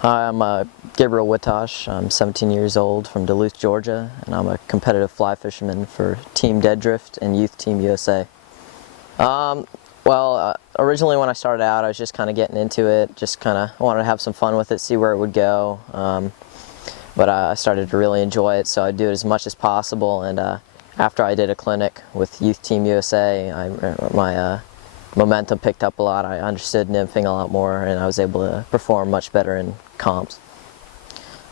Hi, I'm Gabriel Wittosch. I'm 17 years old from Duluth, Georgia, and I'm a competitive fly fisherman for Team Dead Drift and Youth Team USA. Originally when I started out, I was just kind of getting into it, just kind of wanted to have some fun with it, see where it would go. But I started to really enjoy it, so I do it as much as possible. And after I did a clinic with Youth Team USA, my momentum picked up a lot. I understood nymphing a lot more, and I was able to perform much better in comps.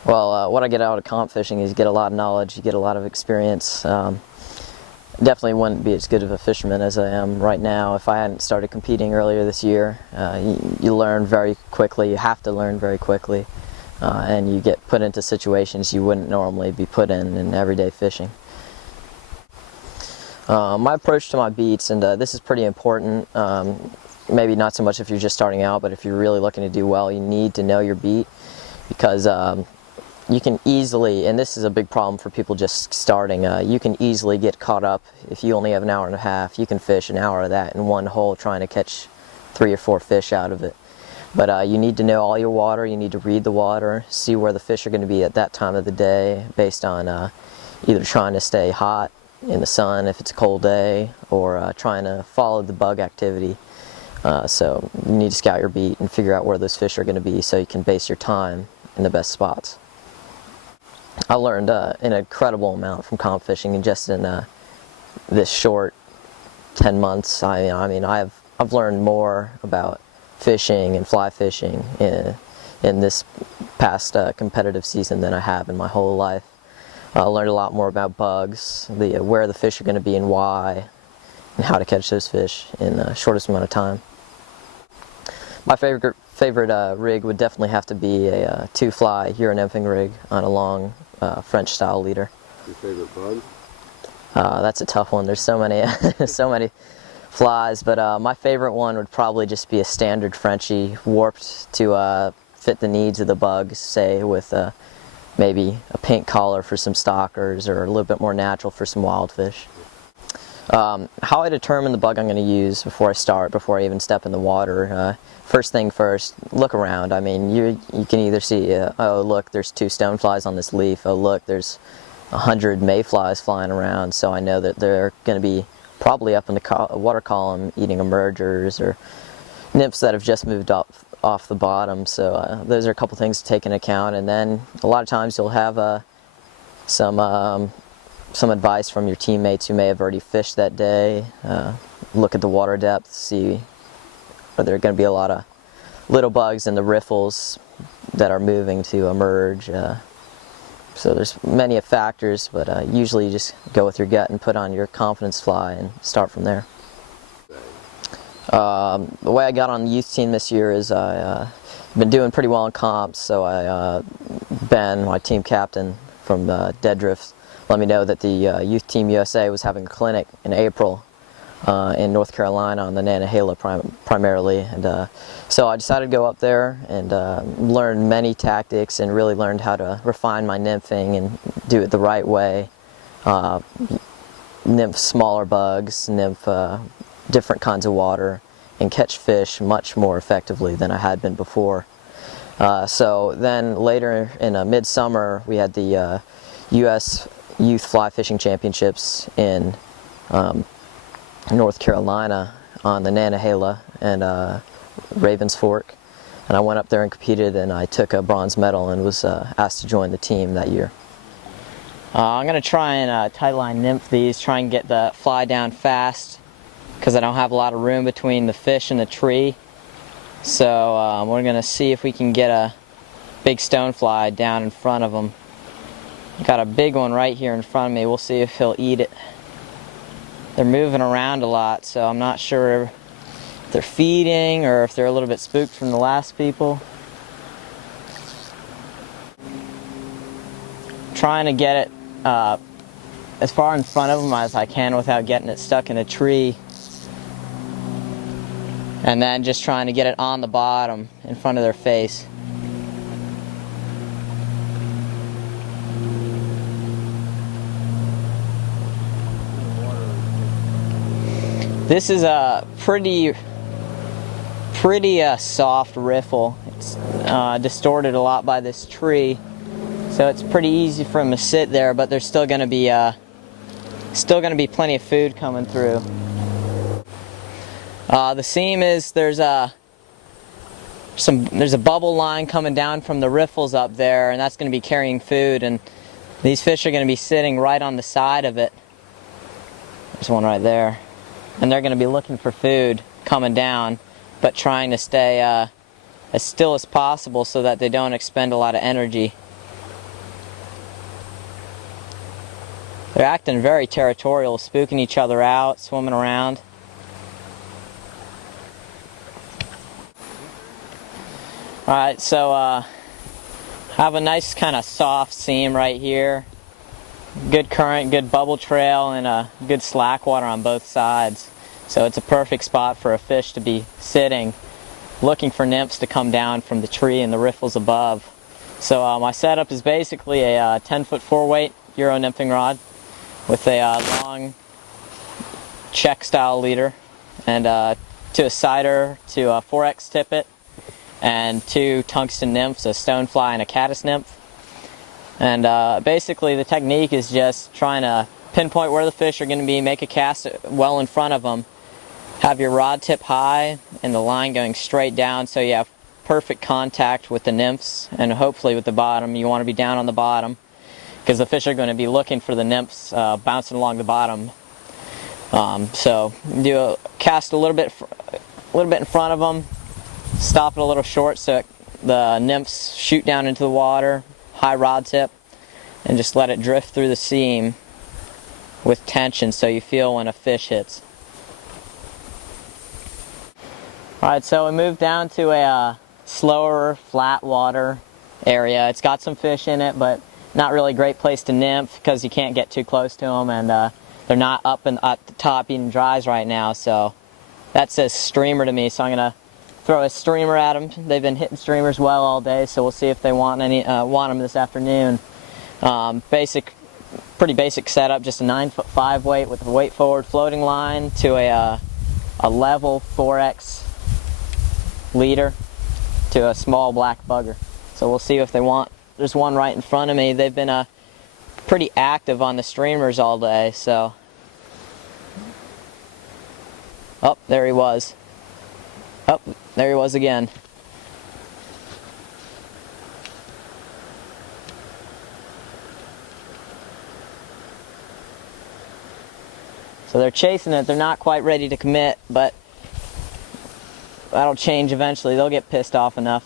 Well, what I get out of comp fishing is you get a lot of knowledge, you get a lot of experience. Definitely wouldn't be as good of a fisherman as I am right now if I hadn't started competing earlier this year. You learn very quickly, you have to learn very quickly, and you get put into situations you wouldn't normally be put in everyday fishing. My approach to my beats, and this is pretty important, maybe not so much if you're just starting out, but if you're really looking to do well, you need to know your beat, because you can easily, and this is a big problem for people just starting, you can easily get caught up. If you only have an hour and a half, you can fish an hour of that in one hole trying to catch 3 or 4 fish out of it. But you need to know all your water, you need to read the water, see where the fish are going to be at that time of the day based on either trying to stay hot in the sun if it's a cold day, or trying to follow the bug activity. So you need to scout your beat and figure out where those fish are going to be so you can base your time in the best spots. I learned an incredible amount from comp fishing in just this short 10 months. I mean, I've learned more about fishing and fly fishing in this past competitive season than I have in my whole life. I learned a lot more about bugs, where the fish are going to be and why, and how to catch those fish in the shortest amount of time. My favorite rig would definitely have to be a 2-fly Euro nymphing rig on a long French style leader. Your favorite bug? That's a tough one. There's so many, so many flies, but my favorite one would probably just be a standard Frenchie, warped to fit the needs of the bugs, say with maybe a pink collar for some stockers, or a little bit more natural for some wild fish. How I determine the bug I'm going to use before I even step in the water, first thing first, look around. I mean, you can either see, oh look, there's 2 stoneflies on this leaf, oh look, there's 100 mayflies flying around, so I know that they're going to be probably up in the water column eating emergers or nymphs that have just moved up off the bottom. So those are a couple things to take into account, and then a lot of times you'll have some advice from your teammates who may have already fished that day. Look at the water depth, see or there are going to be a lot of little bugs in the riffles that are moving to emerge. So there's many factors, but usually you just go with your gut and put on your confidence fly and start from there. The way I got on the youth team this year is I've been doing pretty well in comps, so Ben, my team captain from Dead Drift, let me know that the Youth Team USA was having a clinic in April in North Carolina on the Nantahala primarily, and so I decided to go up there and learn many tactics and really learned how to refine my nymphing and do it the right way. Nymph smaller bugs, nymph different kinds of water, and catch fish much more effectively than I had been before. So then later in midsummer we had the U.S. Youth Fly Fishing Championships in North Carolina on the Nantahala and Ravens Fork, and I went up there and competed, and I took a bronze medal and was asked to join the team that year. I'm going to try and tight line nymph these, try and get the fly down fast because I don't have a lot of room between the fish and the tree. So we're going to see if we can get a big stonefly down in front of him. Got a big one right here in front of me. We'll see if he'll eat it. They're moving around a lot, so I'm not sure if they're feeding or if they're a little bit spooked from the last people. Trying to get it as far in front of them as I can without getting it stuck in a tree. And then just trying to get it on the bottom in front of their face. This is a pretty soft riffle. It's distorted a lot by this tree, so it's pretty easy for him to sit there. But there's still going to be plenty of food coming through. The seam is there's a bubble line coming down from the riffles up there, and that's going to be carrying food. And these fish are going to be sitting right on the side of it. There's one right there. And they're going to be looking for food coming down, but trying to stay as still as possible so that they don't expend a lot of energy. They're acting very territorial, spooking each other out, swimming around. Alright, so have a nice kind of soft seam right here. Good current, good bubble trail, and a good slack water on both sides. So it's a perfect spot for a fish to be sitting, looking for nymphs to come down from the tree and the riffles above. So my setup is basically a 10-foot 4-weight Euro nymphing rod with a long check style leader, and to a cider, to a 4X tippet, and 2 tungsten nymphs, a stonefly and a caddis nymph. And basically the technique is just trying to pinpoint where the fish are going to be, make a cast well in front of them, have your rod tip high and the line going straight down so you have perfect contact with the nymphs, and hopefully with the bottom. You want to be down on the bottom because the fish are going to be looking for the nymphs bouncing along the bottom. So do a cast a little bit in front of them, stop it a little short so the nymphs shoot down into the water, high rod tip, and just let it drift through the seam with tension so you feel when a fish hits. Alright, so we moved down to a slower, flat water area. It's got some fish in it, but not really a great place to nymph because you can't get too close to them, and they're not up at the top eating dries right now, so that says streamer to me, so I'm going to throw a streamer at them. They've been hitting streamers well all day, so we'll see if they want them this afternoon. Pretty basic setup, just a 9-foot 5-weight with a weight forward floating line to a level 4X leader to a small black bugger. So we'll see if they want. There's one right in front of me. They've been pretty active on the streamers all day, so. Oh, there he was. Oh, there he was again. So they're chasing it. They're not quite ready to commit, but that'll change eventually. They'll get pissed off enough.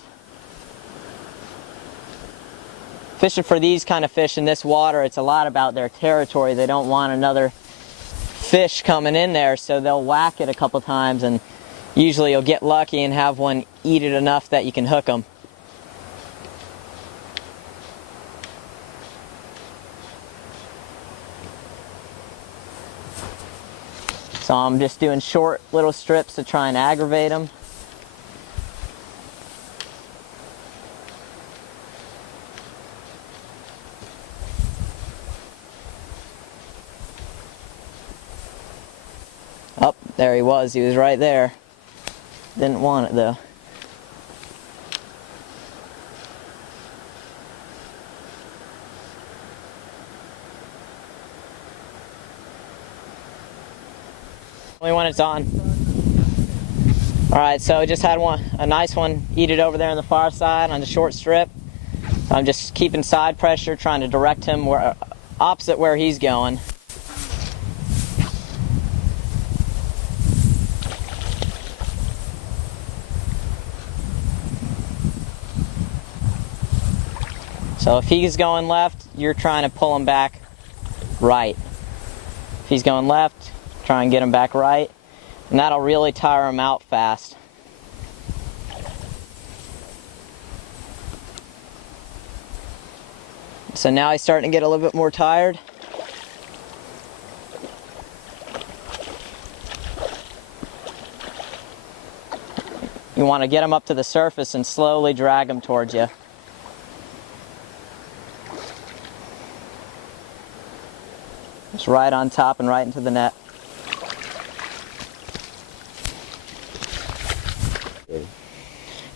Fishing for these kind of fish in this water, it's a lot about their territory. They don't want another fish coming in there, so they'll whack it a couple times, and usually you'll get lucky and have one eat it enough that you can hook them. So I'm just doing short little strips to try and aggravate them. Oh, there he was. He was right there. Didn't want it though. Only when it's on. Alright, so I just had a nice one eat it over there on the far side on the short strip. I'm just keeping side pressure, trying to direct him opposite where he's going. So if he's going left, you're trying to pull him back right. If he's going left, try and get him back right, and that'll really tire him out fast. So now he's starting to get a little bit more tired. You want to get him up to the surface and slowly drag him towards you. Just right on top and right into the net.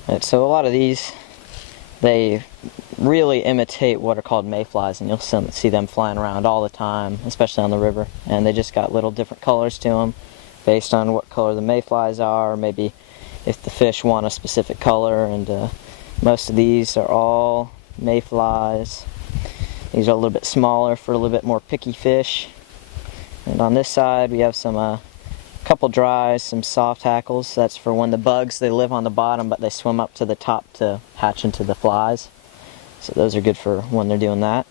Right, so a lot of these, they really imitate what are called mayflies, and you'll see them flying around all the time, especially on the river. And they just got little different colors to them based on what color the mayflies are, or maybe if the fish want a specific color. And most of these are all mayflies. These are a little bit smaller for a little bit more picky fish. And on this side we have some couple dries, some soft hackles. That's for when the bugs, they live on the bottom but they swim up to the top to hatch into the flies. So those are good for when they're doing that.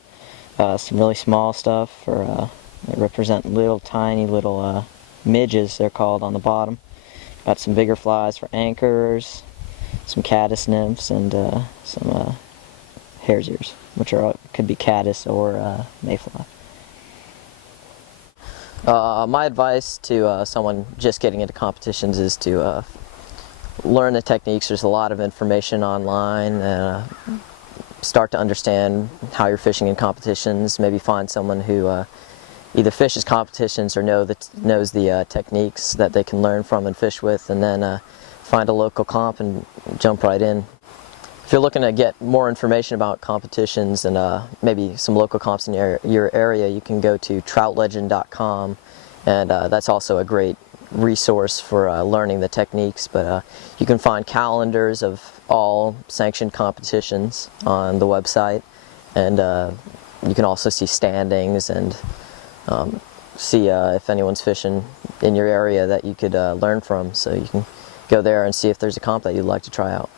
Some really small stuff for they represent little tiny little midges, they're called, on the bottom. Got some bigger flies for anchors, some caddis nymphs, and some hare's ears, which could be caddis or mayfly. My advice to someone just getting into competitions is to learn the techniques. There's a lot of information online. Start to understand how you're fishing in competitions. Maybe find someone who either fishes competitions or knows the techniques that they can learn from and fish with, and then find a local comp and jump right in. If you're looking to get more information about competitions and maybe some local comps in your area, you can go to troutlegend.com, and that's also a great resource for learning the techniques. But you can find calendars of all sanctioned competitions on the website, and you can also see standings and see if anyone's fishing in your area that you could learn from. So you can go there and see if there's a comp that you'd like to try out.